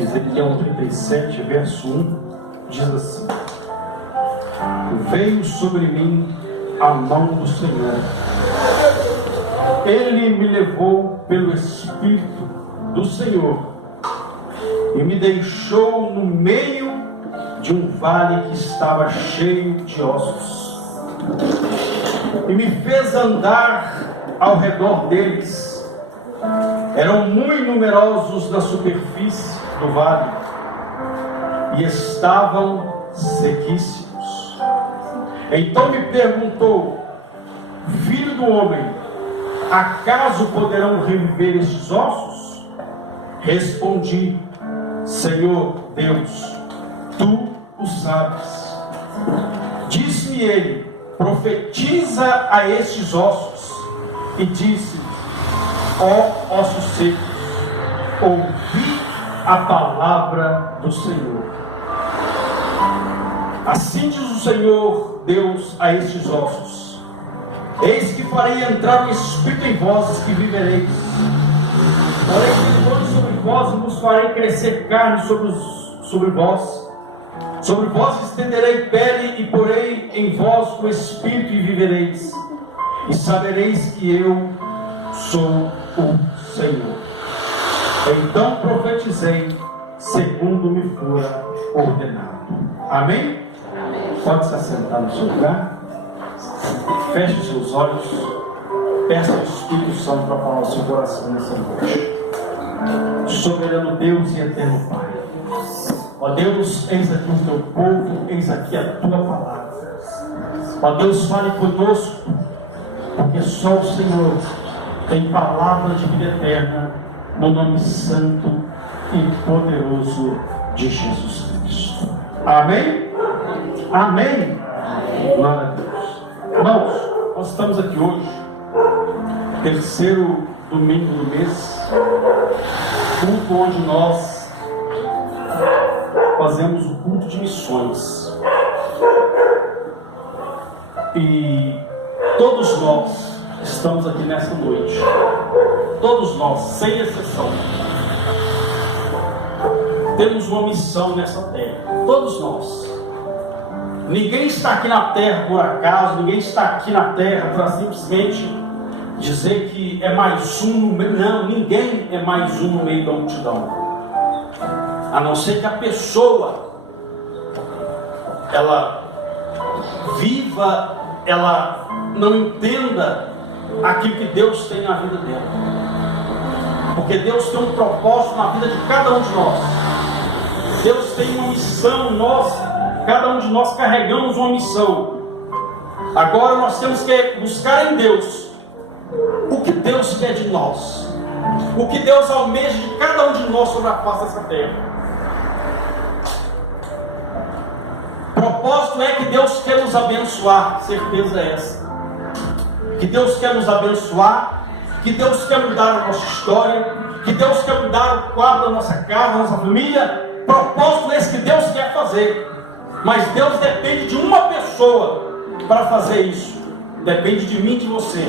Ezequiel 37, verso 1, diz assim: veio sobre mim a mão do Senhor, Ele me levou pelo Espírito do Senhor e me deixou no meio de um vale que estava cheio de ossos, e me fez andar ao redor deles. Eram muito numerosos na superfície do vale e estavam sequíssimos. Então me perguntou: filho do homem, acaso poderão reviver estes ossos? Respondi: Senhor Deus, tu o sabes. Disse-me ele: profetiza a estes ossos. E disse: ó ossos secos, ouvi a palavra do Senhor. Assim diz o Senhor Deus a estes ossos: eis que farei entrar o Espírito em vós, que vivereis. Porém, depois sobre vós vos farei crescer carne sobre vós. Sobre vós estenderei pele e porei em vós o Espírito e vivereis. E sabereis que eu sou o Senhor. Então profetizei segundo me fora ordenado. Amém? Pode se assentar no seu lugar. Feche seus olhos. Peça ao Espírito Santo para falar ao seu coração nessa noite. Soberano Deus e eterno Pai, ó Deus, eis aqui o teu povo, eis aqui a tua palavra. Ó Deus, fale conosco, porque só o Senhor tem palavra de vida eterna, no nome santo e poderoso de Jesus Cristo. Amém? Amém? Glória a Deus. Irmãos, nós estamos aqui hoje, terceiro domingo do mês, culto onde nós fazemos o culto de missões. E todos nós estamos aqui nessa noite. Todos nós, sem exceção, temos uma missão nessa terra. Todos nós. Ninguém está aqui na terra por acaso. Ninguém está aqui na terra para simplesmente dizer que é mais um. Não, ninguém é mais um no meio da multidão. A não ser que a pessoa ela viva, ela não entenda aquilo que Deus tem na vida dela. Porque Deus tem um propósito na vida de cada um de nós. Deus tem uma missão, cada um de nós carregamos uma missão. Agora nós temos que buscar em Deus o que Deus quer de nós, o que Deus almeja de cada um de nós sobre a face dessa terra. O propósito é que Deus quer nos abençoar, certeza é essa. Que Deus quer nos abençoar, que Deus quer mudar a nossa história, que Deus quer mudar o quadro da nossa casa, da nossa família. Propósito é esse que Deus quer fazer. Mas Deus depende de uma pessoa para fazer isso. Depende de mim e de você.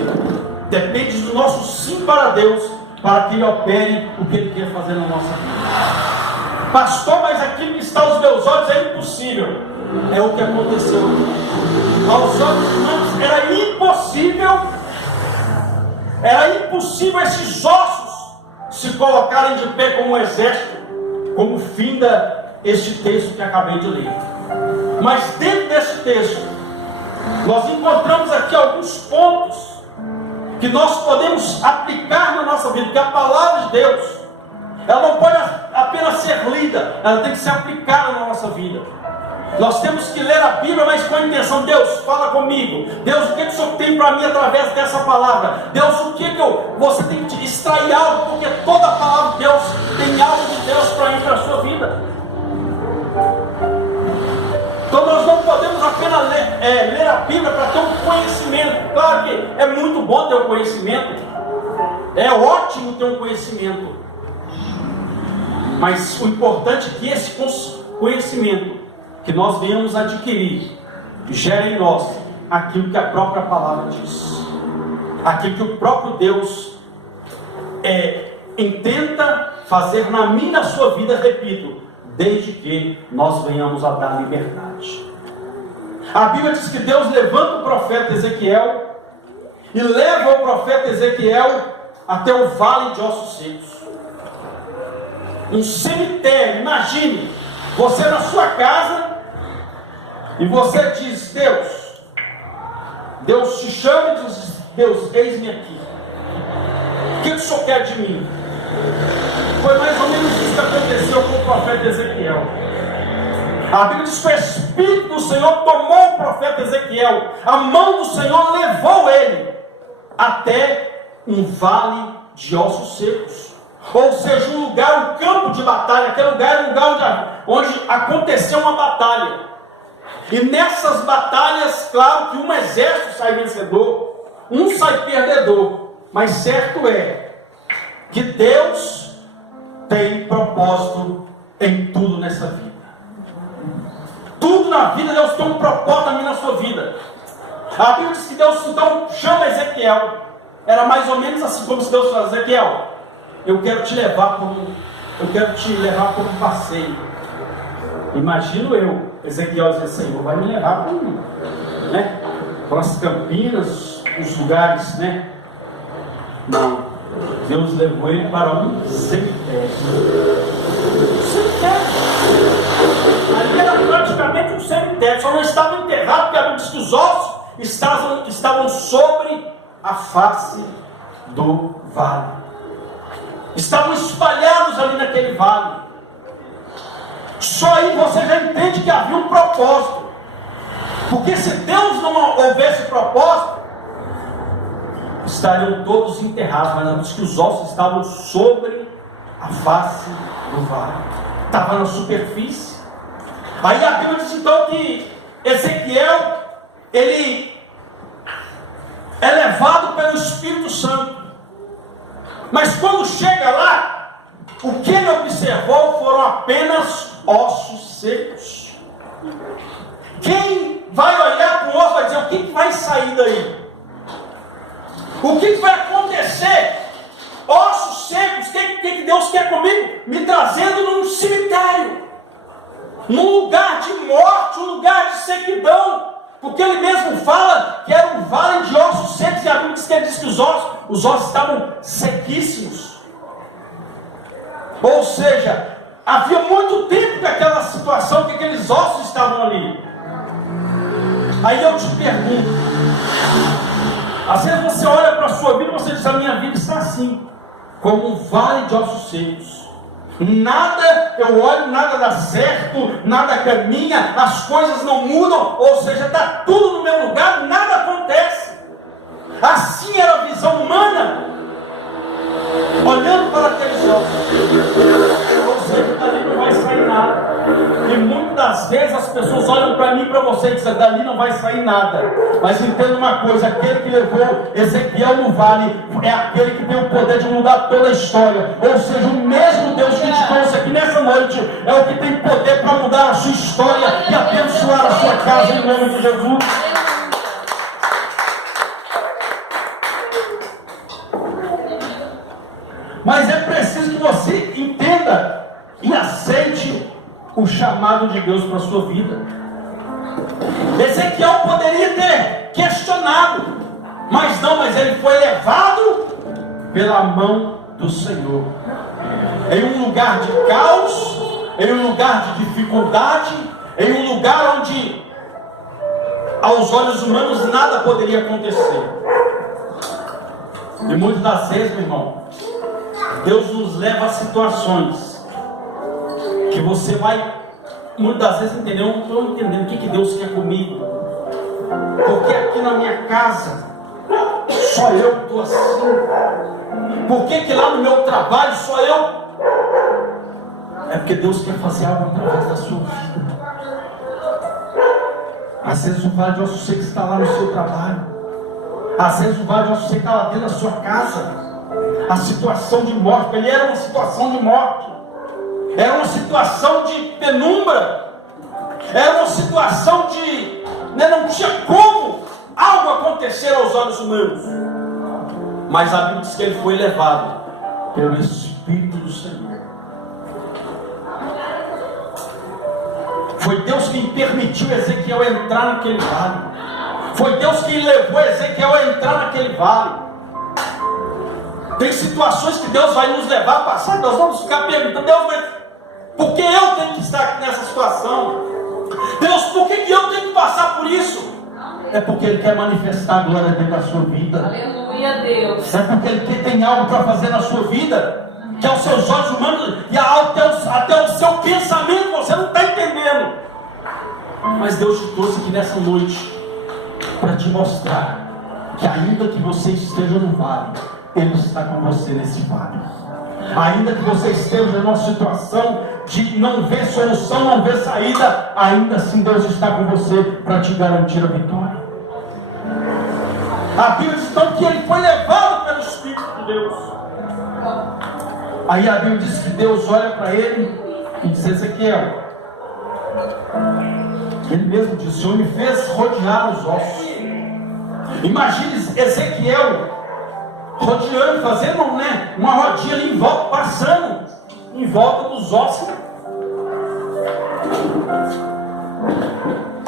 Depende do nosso sim para Deus, para que Ele opere o que Ele quer fazer na nossa vida. Pastor, mas aquilo que está aos meus olhos é impossível. É o que aconteceu. Aos olhos humanos era impossível esses ossos se colocarem de pé como um exército, como finda este texto que acabei de ler. Mas dentro desse texto, nós encontramos aqui alguns pontos que nós podemos aplicar na nossa vida, porque a palavra de Deus, ela não pode apenas ser lida, ela tem que ser aplicada na nossa vida. Nós temos que ler a Bíblia, mas com a intenção: Deus, fala comigo. Deus, o que o Senhor tem para mim através dessa palavra? Deus, o que você tem que extrair algo, porque toda a palavra de Deus tem algo de Deus para mim, para a sua vida. Então nós não podemos apenas ler a Bíblia para ter um conhecimento. Claro que é muito bom ter um conhecimento, é ótimo ter um conhecimento, mas o importante é que esse conhecimento que nós venhamos adquirir gere em nós aquilo que a própria palavra diz, aquilo que o próprio Deus intenta fazer na minha e na sua vida, repito, desde que nós venhamos a dar liberdade. A Bíblia diz que Deus levanta o profeta Ezequiel e leva o profeta Ezequiel até o vale de ossos secos. Um cemitério. Imagine, você na sua casa e você diz: Deus te chama e diz: Deus, eis-me aqui. O que o Senhor quer de mim? Foi mais ou menos isso que aconteceu com o profeta Ezequiel. A Bíblia diz que o Espírito do Senhor tomou o profeta Ezequiel, a mão do Senhor levou ele até um vale de ossos secos, ou seja, um lugar, um campo de batalha. Aquele lugar era um lugar onde aconteceu uma batalha, e nessas batalhas, claro que um exército sai vencedor, um sai perdedor, mas certo é que Deus tem propósito em tudo nessa vida. Tudo na vida, Deus tem um propósito na minha e na sua vida. A Bíblia diz que Deus então chama Ezequiel. Era mais ou menos assim como se Deus fala: Ezequiel, eu quero te levar por um passeio. Imagino eu, Ezequiel dizer: Senhor, vai me levar para as campinas, os lugares, Não. Deus levou ele para um cemitério. Ali era praticamente um cemitério, só não estava enterrado, porque a Bíblia diz que os ossos estavam sobre a face do vale. Estavam espalhados ali naquele vale. Só aí você já entende que havia um propósito. Porque se Deus não houvesse propósito, estariam todos enterrados, mas diz que os ossos estavam sobre a face do vale, estava na superfície. Aí a Bíblia diz então que Ezequiel, ele é levado pelo Espírito Santo, mas quando chega lá, o que ele observou foram apenas ossos secos. Quem vai olhar para o osso vai dizer: o que vai sair daí? O que vai acontecer? Ossos secos. O que Deus quer comigo? Me trazendo num cemitério, num lugar de morte, um lugar de sequidão. Porque ele mesmo fala que era um vale de ossos secos. E a Bíblia diz que os ossos estavam sequíssimos. Ou seja, havia muito tempo que aquela situação, que aqueles ossos estavam ali. Aí eu te pergunto, às vezes você olha para a sua vida e você diz: a minha vida está assim, como um vale de ossos secos. Nada, eu olho, nada dá certo, nada caminha, as coisas não mudam, ou seja, está tudo no meu lugar, nada acontece. Assim era a visão humana, olhando para aqueles ossos. Ou seja, dali não vai sair nada. E muitas das vezes as pessoas olham para mim e para você e dizem: dali não vai sair nada. Mas entenda uma coisa: aquele que levou Ezequiel no vale é aquele que tem o poder de mudar toda a história. Ou seja, o mesmo Deus que te trouxe aqui nessa noite é o que tem poder para mudar a sua história e abençoar a sua casa, em nome de Jesus. Mas é preciso que você entenda e aceite o chamado de Deus para a sua vida. Ezequiel poderia ter questionado, mas ele foi levado pela mão do Senhor. Em um lugar de caos, em um lugar de dificuldade, em um lugar onde aos olhos humanos nada poderia acontecer. E muitas das vezes, meu irmão, Deus nos leva a situações que você vai, muitas das vezes, entender: eu não estou entendendo o que Deus quer comigo. Porque aqui na minha casa, só eu que estou assim. Por que lá no meu trabalho, só eu? É porque Deus quer fazer algo através da sua vida. Às vezes o vale de ossos secos está lá no seu trabalho. Às vezes o vale de ossos secos está lá dentro da sua casa. A situação de morte, para ele era uma situação de morte, era uma situação de penumbra, era uma situação de, não tinha como algo acontecer aos olhos humanos. Mas a Bíblia diz que ele foi levado pelo Espírito do Senhor. Foi Deus quem permitiu Ezequiel entrar naquele vale. Foi Deus quem levou Ezequiel a entrar naquele vale. Tem situações que Deus vai nos levar a passar, nós vamos ficar perguntando: Deus, mas por que eu tenho que estar aqui nessa situação? Deus, por que eu tenho que passar por isso? É porque Ele quer manifestar a glória dele na sua vida. Aleluia, Deus. É porque Ele tem algo para fazer na sua vida, que aos seus olhos humanos e até o seu pensamento você não está entendendo. Mas Deus te trouxe aqui nessa noite para te mostrar que ainda que você esteja no vale, Ele está com você nesse vale. Ainda que você esteja numa situação de não ver solução, não ver saída, ainda assim Deus está com você para te garantir a vitória. A Bíblia diz então que ele foi levado pelo Espírito de Deus. Aí a Bíblia diz que Deus olha para ele e diz: Ezequiel, ele mesmo disse: o Senhor me fez rodear os ossos. Imagine Ezequiel rodeando, fazendo uma rodinha ali em volta, passando em volta dos ossos.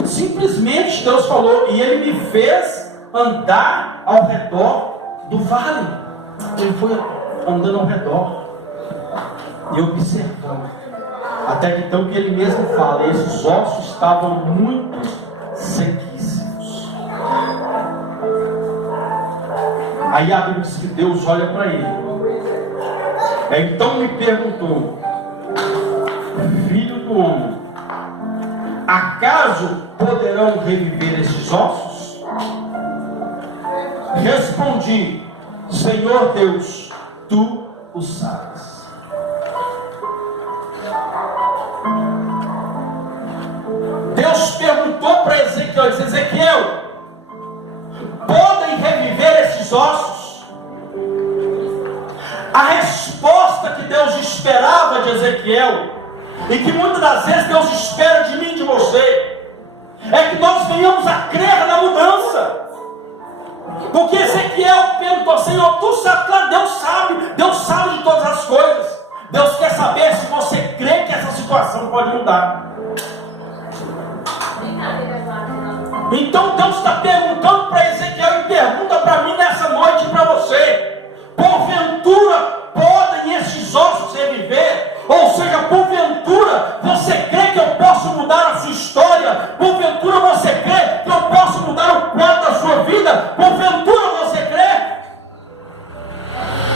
Simplesmente Deus falou: e Ele me fez andar ao redor do vale. Ele foi andando ao redor e observando, até que então que Ele mesmo fala: esses ossos estavam muito sequíssimos. Aí a Bíblia diz que Deus olha para ele. Então me perguntou: filho do homem, acaso poderão reviver esses ossos? Respondi: Senhor Deus, tu o sabes. Deus perguntou para Ezequiel: Ezequiel, podem reviver esses ossos? A resposta que Deus esperava de Ezequiel, e que muitas das vezes Deus espera de mim e de você, é que nós venhamos a crer na mudança. Porque Ezequiel perguntou: Senhor, tu sabe? Claro, Deus sabe de todas as coisas. Deus quer saber se você crê que essa situação pode mudar. Então Deus está perguntando para Ezequiel e pergunta para mim nessa noite e para você: porventura podem esses ossos reviver? Ou seja, porventura você crê que eu posso mudar a sua história? Porventura você crê que eu posso mudar o quadro da sua vida? Porventura você crê?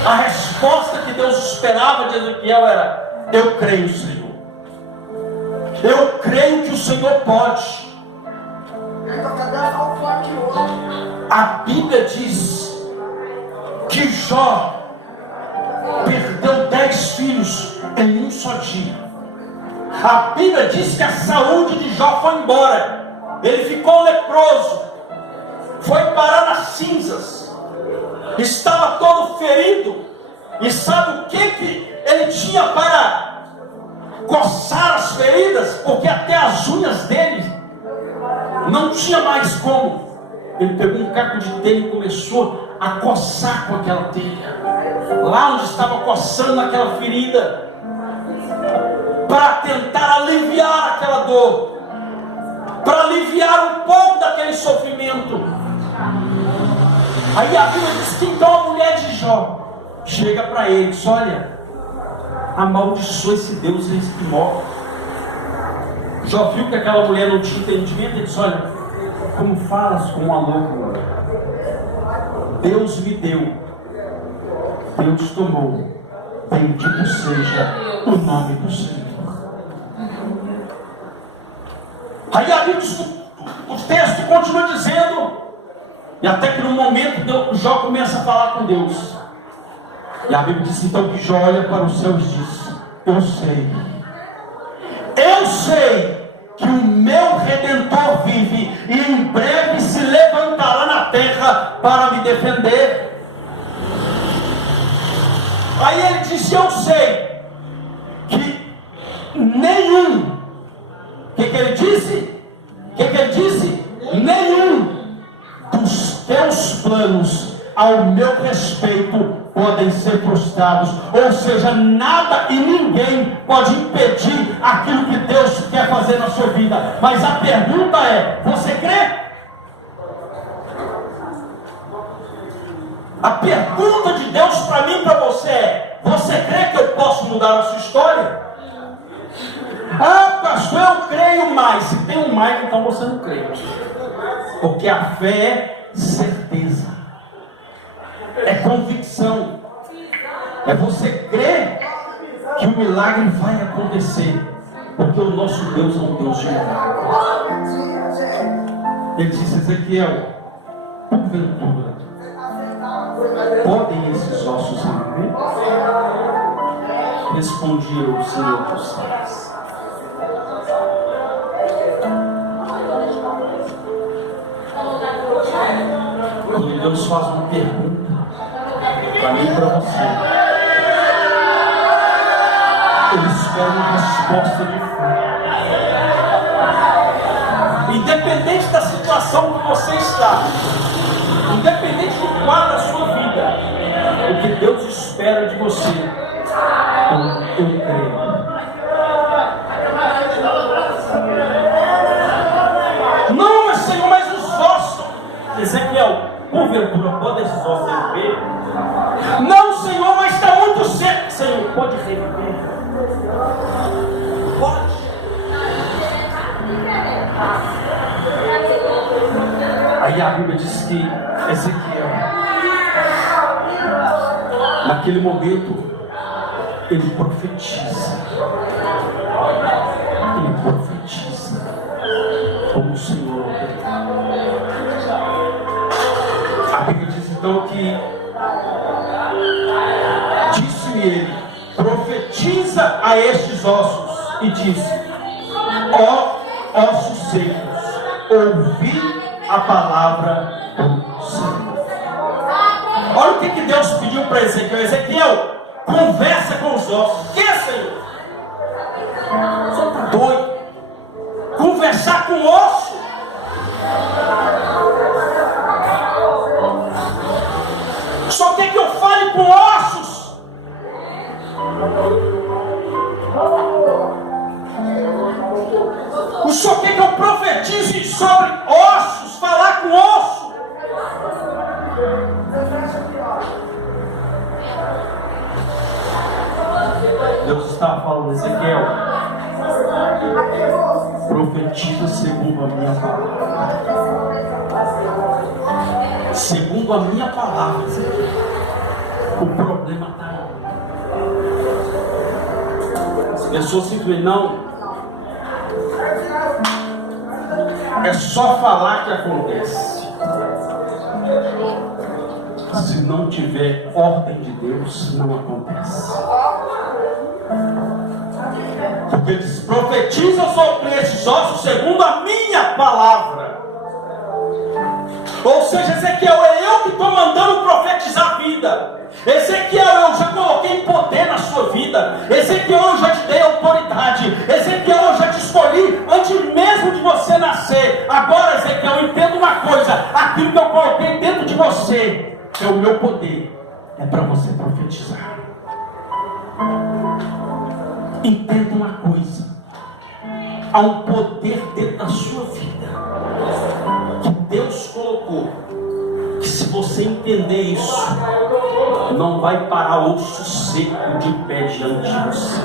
A resposta que Deus esperava de Ezequiel era: eu creio, Senhor. Eu creio que o Senhor pode. A Bíblia diz que Jó perdeu 10 filhos em um só dia. A Bíblia diz que a saúde de Jó foi embora. Ele ficou leproso, foi parar nas cinzas, estava todo ferido. E sabe o que ele tinha para coçar as feridas? Porque até as unhas dele não tinha mais como. Ele pegou um caco de telha e começou a coçar com aquela telha, lá onde estava coçando naquela ferida, para tentar aliviar aquela dor, para aliviar um pouco daquele sofrimento. Aí a Bíblia diz que então a mulher de Jó chega para ele e diz: olha, amaldiçoa esse Deus que morre. Jó viu que aquela mulher não tinha entendimento e disse: olha, como falas com uma louca? Deus me deu, Deus tomou, bendito seja o nome do Senhor. Aí a Bíblia, o texto continua dizendo, e até que no momento Jó começa a falar com Deus. E a Bíblia diz então que Jó olha para os céus e diz: eu sei que o meu Redentor vive e em breve se levantará na terra para me defender. Aí ele disse: eu sei que nenhum, o que ele disse? Nenhum dos teus planos ao meu respeito podem ser frustrados. Ou seja, nada e ninguém pode impedir aquilo que Deus quer fazer na sua vida. Mas a pergunta é: você crê? A pergunta de Deus para mim e para você é: você crê que eu posso mudar a sua história? Ah, pastor, eu creio mais. Se tem um mais, então você não crê. Porque a fé é certeza, é convicção, é você crer que o milagre vai acontecer, porque o nosso Deus é um Deus de milagre. Ele disse: Ezequiel, porventura podem esses ossos viver? Respondia o Senhor dos céus. Quando Deus faz uma pergunta para mim e para você, Ele espera uma resposta de fé. Independente da situação que você está, independente do quadro da sua vida, o que Deus espera de você, eu creio. Não, mas Senhor, mas os ossos. Ezequiel, porventura pode esses ossos reviver? Não, Senhor, mas está muito seco. Senhor, pode reviver? Pode. Aí a Bíblia diz que Ezequiel, naquele momento, ele profetiza. Ele profetiza como o Senhor. A Bíblia diz então que disse-me ele: profetiza a estes ossos, e disse: ó ossos secos, ouvi a palavra do Senhor. Olha o que Deus pediu para Ezequiel. Ezequiel, conversa com os ossos. Que, Senhor? Só está doido. Conversar com o osso? Só quer que eu fale com ossos? O Senhor quer que eu profetize sobre ossos? Falar com osso? Deus estava falando: Ezequiel, profetiza segundo a minha palavra. Segundo a minha palavra, o problema está aí. As pessoas simplesmente não. É só falar que acontece. Se não tiver ordem de Deus, não acontece. Porque ele diz: profetiza sobre esses ossos segundo a minha palavra. Ou seja, Ezequiel, é eu que estou mandando profetizar a vida. Ezequiel, eu já coloquei poder na sua vida. Ezequiel, eu já te dei autoridade. Ezequiel, eu já te escolhi antes mesmo de você nascer. Agora, Ezequiel, entenda uma coisa: aquilo que eu coloquei dentro de você é o meu poder, é para você profetizar. Entenda uma coisa: há um poder dentro da sua vida que Deus colocou, que se você entender isso, não vai parar osso seco de pé diante de você.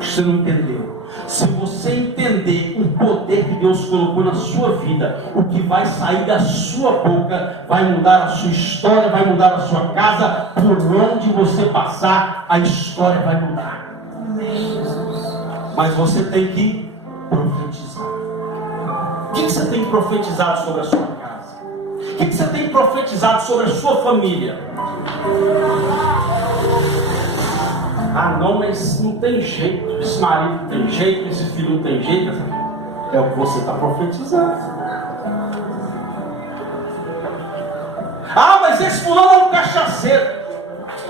Você não entendeu? Se você entender o poder que Deus colocou na sua vida, o que vai sair da sua boca vai mudar a sua história, vai mudar a sua casa. Por onde você passar, a história vai mudar. Mas você tem que profetizar. O que você tem profetizado sobre a sua casa? O que você tem profetizado sobre a sua família? Ah, não, mas não tem jeito. Esse marido não tem jeito, esse filho não tem jeito. É o que você está profetizando. Ah, mas esse fulano é um cachaceiro.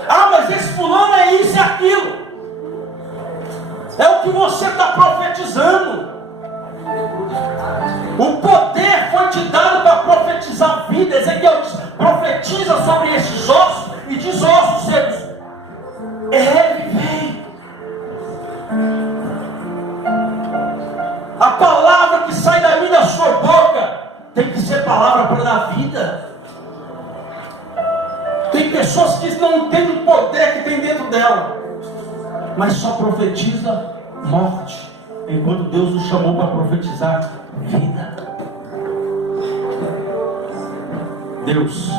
Ah, mas esse fulano é isso e aquilo. É o que você está profetizando. O poder foi te dado para profetizar a vida. Ezequiel diz: profetiza sobre esses ossos, e diz: ossos secos, revivei. A palavra que sai da minha, da sua boca, tem que ser palavra para dar vida. Tem pessoas que não entendem o poder que tem dentro dela, mas só profetiza morte, enquanto Deus nos chamou para profetizar vida. Deus,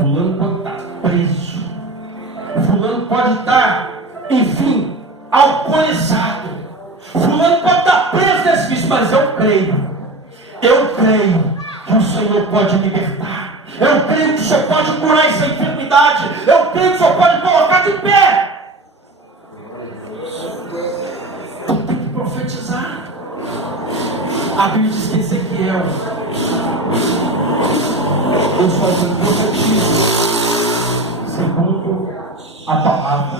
fulano pode estar preso, fulano pode estar, enfim, alcoolizado, fulano pode estar preso nesse vício, mas eu creio que o Senhor pode libertar, eu creio que o Senhor pode curar essa enfermidade, eu creio que o Senhor pode colocar de pé. Então tem que profetizar. A Bíblia diz que Ezequiel, Deus fazendo profetiza segundo a palavra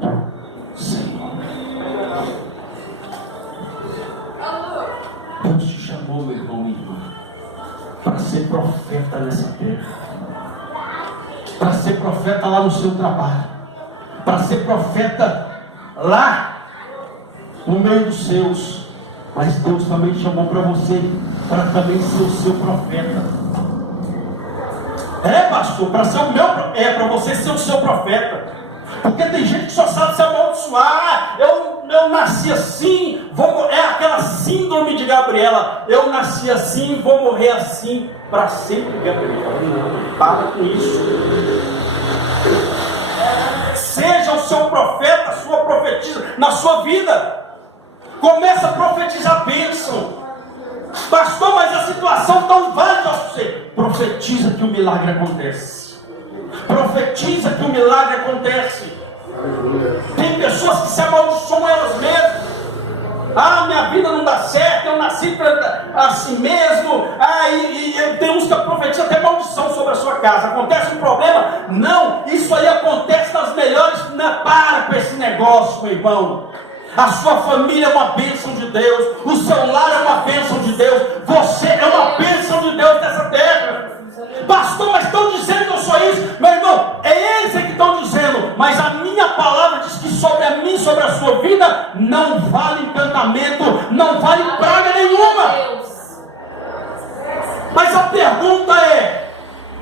do Senhor. Deus te chamou, meu irmão e irmã, para ser profeta nessa terra, para ser profeta lá no seu trabalho, para ser profeta lá no meio dos seus. Mas Deus também chamou para você, para também ser o seu profeta. Pastor, para ser o meu, para você ser o seu profeta. Porque tem gente que só sabe se amaldiçoar. Eu nasci assim, é aquela síndrome de Gabriela. Eu nasci assim, vou morrer assim para sempre, Gabriela. Não, para com isso. Seja o seu profeta, a sua profetisa na sua vida. Começa a profetizar bênção. Pastor, mas a situação não vale para você. Profetiza que o milagre acontece. Profetiza que o milagre acontece. Tem pessoas que se amaldiçoam elas mesmas. Minha vida não dá certo, eu nasci assim mesmo. E tem uns que profetizam até maldição sobre a sua casa. Acontece um problema? Não, isso aí acontece nas melhores. Para com esse negócio, meu irmão. A sua família é uma bênção de Deus, o seu lar é uma bênção de Deus, você é uma bênção de Deus nessa terra. Pastor, mas estão dizendo que eu sou isso. Meu irmão, é eles que estão dizendo, mas a minha palavra diz que sobre a mim, sobre a sua vida, não vale encantamento, não vale praga nenhuma. Mas a pergunta é: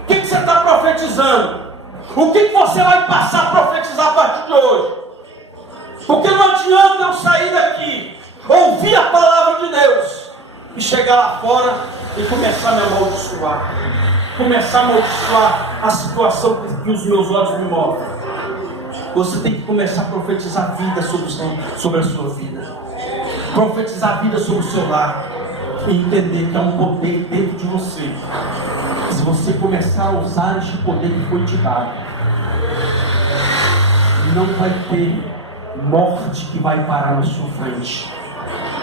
o que você está profetizando? O que você vai passar a profetizar a partir de hoje? Porque não adianta eu sair daqui, ouvir a palavra de Deus e chegar lá fora e começar a me amaldiçoar, começar a amaldiçoar a situação que os meus olhos me mostram. Você tem que começar a profetizar vida sobre a sua vida, profetizar vida sobre o seu lar, e entender que há um poder dentro de você. Se você começar a usar este poder que foi te dado, não vai ter morte que vai parar na sua frente,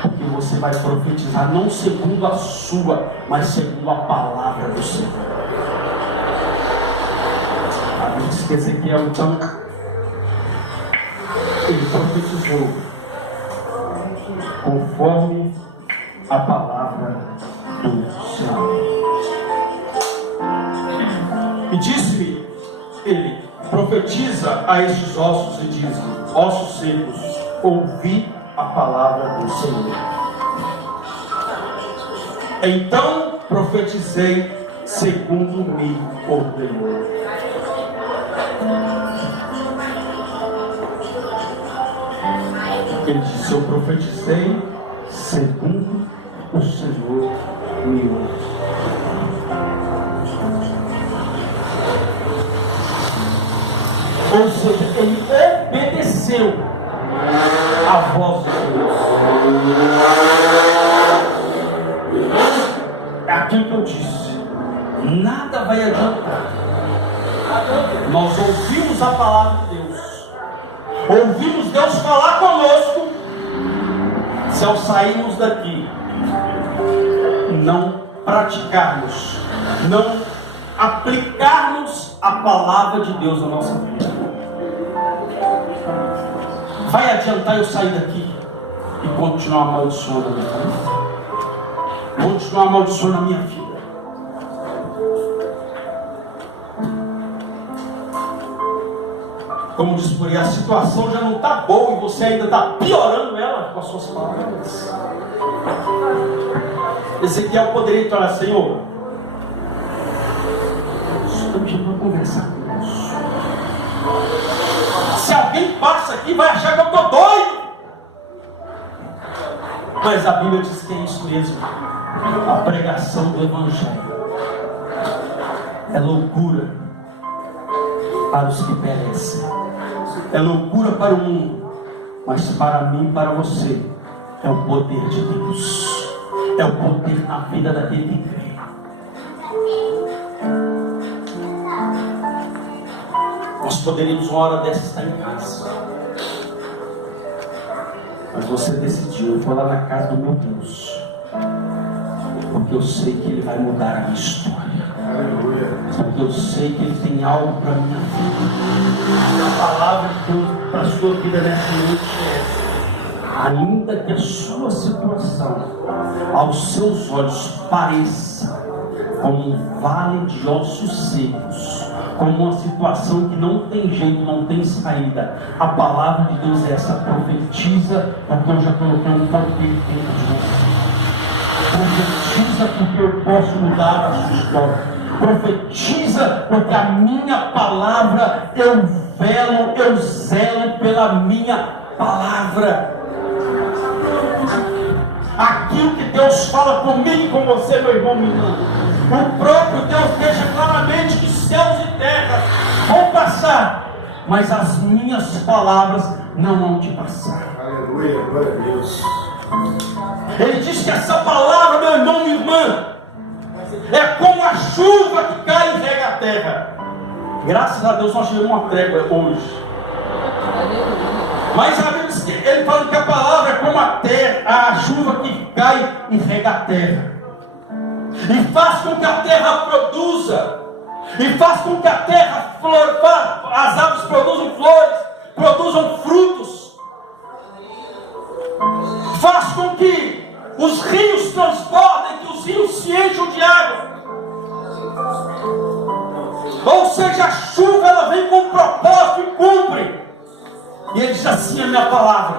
porque você vai profetizar não segundo a sua, mas segundo a palavra do Senhor. A Bíblia diz que Ezequiel, então, ele profetizou conforme a palavra do Senhor. E disse-lhe ele: profetiza a estes ossos e diz: ossos secos, ouvi a palavra do Senhor. Então profetizei segundo me ordenou. Ele disse: eu profetizei segundo o Senhor me ordenou. Ou seja, ele obedeceu a voz de Deus. É aquilo que eu disse. Nada vai adiantar. Nós ouvimos a palavra de Deus, ouvimos Deus falar conosco. Se ao sairmos daqui não praticarmos, não aplicarmos a palavra de Deus na nossa vida, vai adiantar eu sair daqui e continuar amaldiçoando a minha família, continuar amaldiçoando a minha vida? Como diz por aí, a situação já não está boa e você ainda está piorando ela com as suas palavras. Ezequiel poderia falar: Senhor, estamos já para conversar com isso. Se alguém passa aqui, vai achar que eu estou doido. Mas a Bíblia diz que é isso mesmo. A pregação do Evangelho é loucura para os que perecem, é loucura para o mundo, mas para mim e para você é o poder de Deus, é o poder na vida daquele que crê. Nós poderíamos uma hora dessa estar em casa, mas você decidiu: eu vou lá na casa do meu Deus, porque eu sei que Ele vai mudar a minha história. Aleluia. Porque eu sei que Ele tem algo para a minha vida. A palavra de Deus para a sua vida nessa noite é essa: ainda que a sua situação aos seus olhos pareça como um vale de ossos secos, como uma situação que não tem jeito, não tem saída, a palavra de Deus é essa: profetiza, porque eu já coloquei um poder dentro de você. Profetiza, porque eu posso mudar a sua história. Profetiza, porque a minha palavra, eu zelo pela minha palavra. Aquilo que Deus fala comigo e com você, meu irmão, minha irmã, o próprio Deus deixa claramente que céus e terras vão passar, mas as minhas palavras não vão te passar. Aleluia, glória a Deus. Ele diz que essa palavra, meu irmão, minha irmã, é como a chuva que cai e rega a terra. Graças a Deus nós tivemos uma trégua hoje. Mas a Bíblia diz que ele fala que a palavra é como a terra, a chuva que cai e rega a terra, e faz com que a terra produza, e faz com que a terra as árvores produzam flores, produzam frutos, faz com que os rios transbordem, que os rios se encham de água. Ou seja, a chuva ela vem com um propósito e cumpre. E ele diz assim: a minha palavra,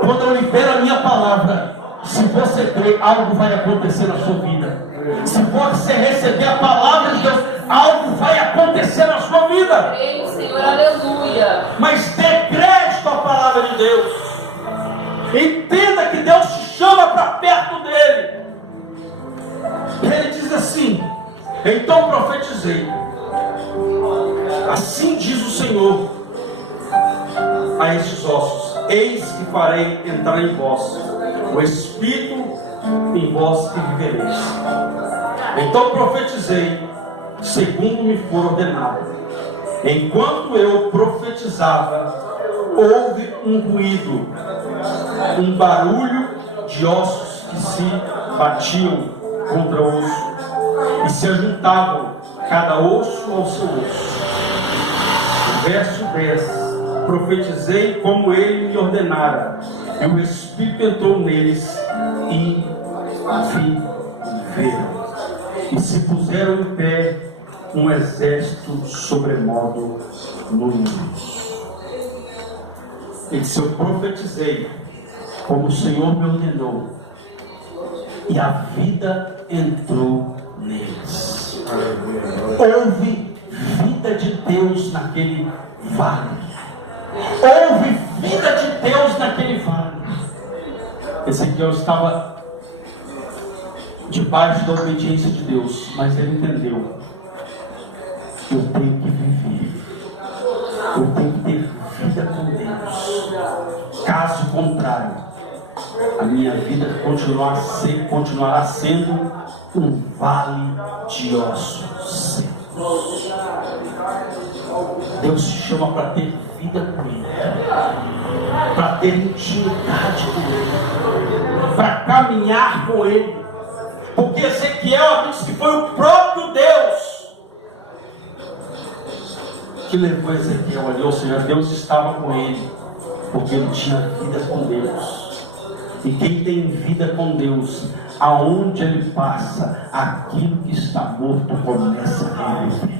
quando eu libero a minha palavra, se você crer, algo vai acontecer na sua vida. Se você receber a palavra de Deus, algo vai acontecer na sua vida. Ei, Senhor, aleluia. Mas dê crédito à palavra de Deus. Entenda que Deus te chama para perto dele. Ele diz assim: então profetizei, assim diz o Senhor a estes ossos: eis que farei entrar em vós o Espírito, em vós que vivereis. Então profetizei segundo me for ordenado. Enquanto eu profetizava, houve um ruído, um barulho de ossos que se batiam contra osso e se ajuntavam, cada osso ao seu osso. Verso 10: profetizei como ele me ordenara, e o Espírito entrou neles e viveram, e se puseram em pé um exército sobremodo numeroso. Ele disse: eu profetizei como o Senhor me ordenou, e a vida entrou neles. Houve vida de Deus naquele vale. Houve vida de Deus naquele vale. Ezequiel estava debaixo da obediência de Deus, mas ele entendeu: eu tenho que viver, eu tenho que ter vida com Deus. Caso contrário, a minha vida continuará sendo um vale de ossos secos. Deus te chama para ter vida com Ele, para ter intimidade com Ele, para caminhar com Ele. Porque Ezequiel diz que foi o próprio Deus que levou Ezequiel ali, ou seja, Deus estava com ele, porque ele tinha vida com Deus. E quem tem vida com Deus, aonde ele passa, aquilo que está morto começa a reviver.